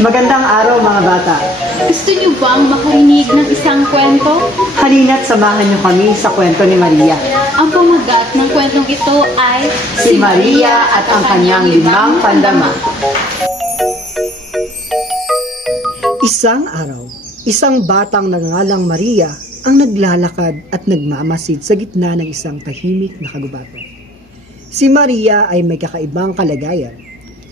Magandang araw mga bata. Gusto niyo bang makarinig ng isang kwento? Halina't samahan niyo kami sa kwento ni Maria. Ang pamagat ng kwentong ito ay Si Maria at ang kanyang 5 pandama. Isang araw, isang batang nangangalang Maria ang naglalakad at nagmamasid sa gitna ng isang tahimik na kagubatan. Si Maria ay may kakaibang kalagayan.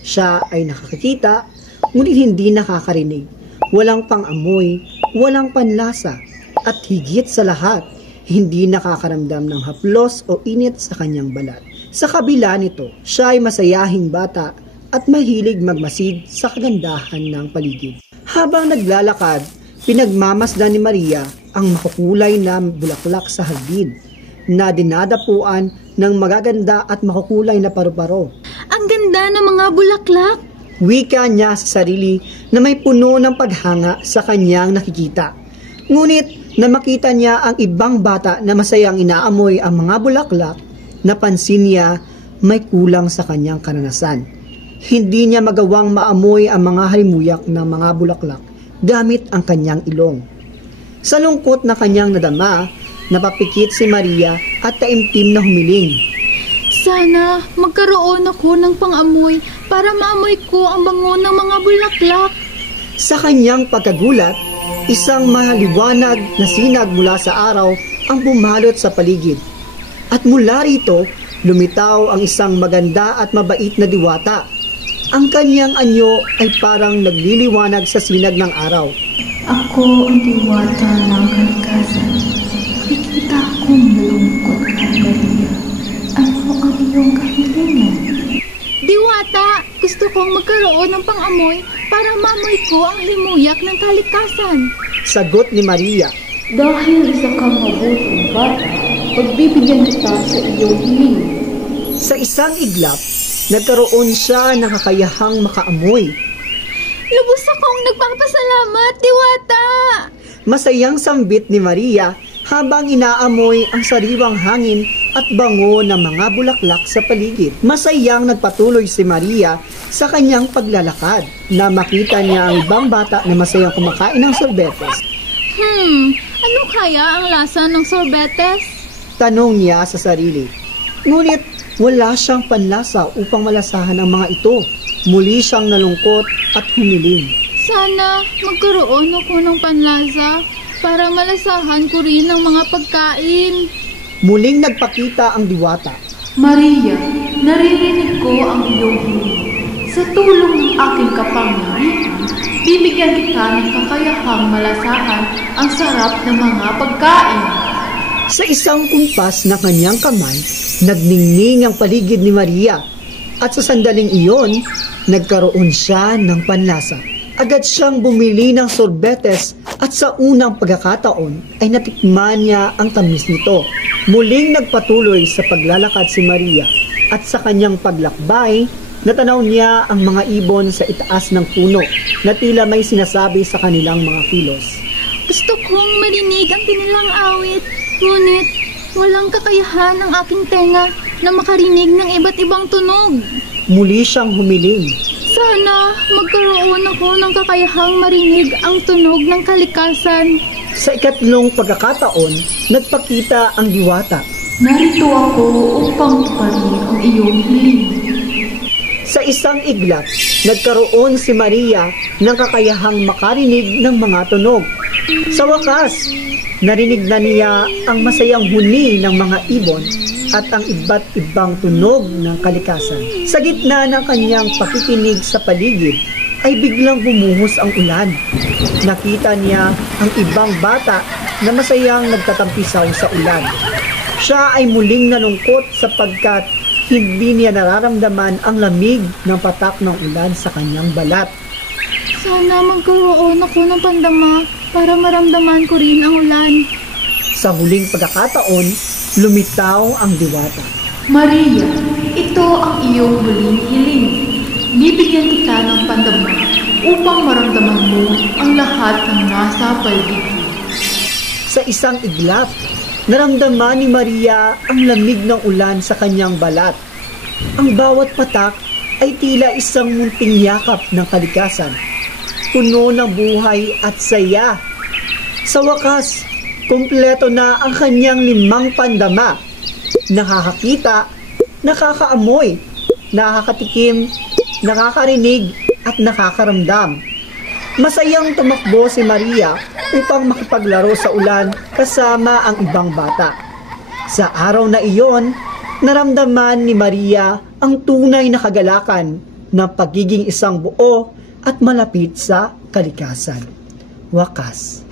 Siya ay nakakakita, ngunit hindi nakakarinig. Walang pang-amoy, walang panlasa, at higit sa lahat, hindi nakakaramdam ng haplos o init sa kanyang balat. Sa kabila nito, siya ay masayahing bata at mahilig magmasid sa kagandahan ng paligid. Habang naglalakad, pinagmamasdan ni Maria ang makukulay na bulaklak sa hardin na dinadapuan ng magaganda at makukulay na paru-paro. Ang ganda ng mga bulaklak! Wika niya sa sarili na may puno ng paghanga sa kanyang nakikita. Ngunit na makita niya ang ibang bata na masayang inaamoy ang mga bulaklak, napansin niya may kulang sa kanyang karanasan. Hindi niya magawang maamoy ang mga halimuyak ng mga bulaklak gamit ang kanyang ilong. Sa lungkot na kanyang nadama, napapikit si Maria at taimtim na humiling. Sana magkaroon ako ng pang-amoy para maamoy ko ang bango ng mga bulaklak. Sa kanyang pagkagulat, isang maliwanag na sinag mula sa araw ang bumalot sa paligid. At mula rito, lumitaw ang isang maganda at mabait na diwata. Ang kanyang anyo ay parang nagliliwanag sa sinag ng araw. Ako ang diwata ng kalikasan. Nakikita akong malungkot ka, Maria. Ano ang iyong kahilingan? Diwata, gusto kong magkaroon ng pang-amoy para maamoy ko ang halimuyak ng kalikasan. Sagot ni Maria. Dahil isa kang mabuting bata, pagbibigyan kita sa iyong hiling. Sa isang iglap, nagkaroon siya ng kakayahang makaamoy. Lubos akong nagpapasalamat, Diwata! Masayang sambit ni Maria habang inaamoy ang sariwang hangin at bango ng mga bulaklak sa paligid. Masayang nagpatuloy si Maria sa kanyang paglalakad na makita niya ang ibang bata na masayang kumakain ng sorbetes. Ano kaya ang lasa ng sorbetes? Tanong niya sa sarili. Ngunit wala siyang panlasa upang malasahan ang mga ito. Muli siyang nalungkot at humiling. Sana magkaroon ako ng panlasa para malasahan ko rin ang mga pagkain. Muling nagpakita ang diwata. Maria, naririnig ko ang iyong hiling. Sa tulong ng aking kapangyarihan, bibigyan kita ng kakayahang malasahan ang sarap ng mga pagkain. Sa isang kumpas na kanyang kamay, nagningning ang paligid ni Maria. At sa sandaling iyon, nagkaroon siya ng panlasa. Agad siyang bumili ng sorbetes at sa unang pagkakataon ay natikman niya ang tamis nito. Muling nagpatuloy sa paglalakad si Maria at sa kanyang paglakbay, natanaw niya ang mga ibon sa itaas ng puno na tila may sinasabi sa kanilang mga kilos. Gusto kong marinig ang kanilang awit, ngunit walang kakayahan ng aking tenga na makarinig ng iba't ibang tunog. Muli siyang humiling. Sana magkaroon ako ng kakayahang marinig ang tunog ng kalikasan. Sa ikatlong pagkakataon, nagpakita ang diwata. Narito ako upang tuparin ang iyong hiling. Sa isang iglap, nagkaroon si Maria ng kakayahang makarinig ng mga tunog. Sa wakas, narinig na niya ang masayang huni ng mga ibon at ang iba't ibang tunog ng kalikasan. Sa gitna ng kanyang pakikinig sa paligid, ay biglang bumuhos ang ulan. Nakita niya ang ibang bata na masayang nagtatampisaw sa ulan. Siya ay muling nalungkot sapagkat hindi niya nararamdaman ang lamig ng patak ng ulan sa kanyang balat. Sana magkaroon ako ng pandama para maramdaman ko rin ang ulan. Sa huling pagkakataon, lumitaw ang diwata. Maria, ito ang iyong huling hiling. Bibigyan kita ng pandama upang maramdaman mo ang lahat ng nasa paligid. Sa isang iglap, naramdaman ni Maria ang lamig ng ulan sa kanyang balat. Ang bawat patak ay tila isang munting yakap ng kalikasan. puno ng buhay at saya. Sa wakas, kumpleto na ang kanyang 5 pandama. Nakakakita, nakakaamoy, nakakatikim, nakakarinig at nakakaramdam. Masayang tumakbo si Maria upang makipaglaro sa ulan kasama ang ibang bata. Sa araw na iyon, naramdaman ni Maria ang tunay na kagalakan ng pagiging isang buo at malapit sa kalikasan. Wakas.